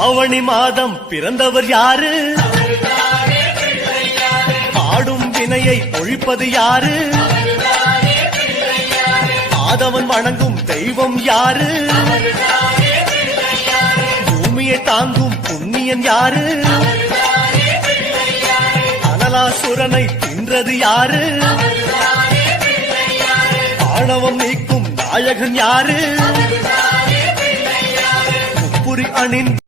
ஆவணி மாதம் பிறந்தவர் யாரு? ஆடும் வினையை ஒழிப்பது யாரு? ஆதவன் வணங்கும் தெய்வம் யாரு? பூமியை தாங்கும் புண்ணியன் யாரு? அனலாசுரனை தின்றது யாரு? ஆணவம் நீக்கும் நாயகன் யாரு? முப்புரி அணிந்து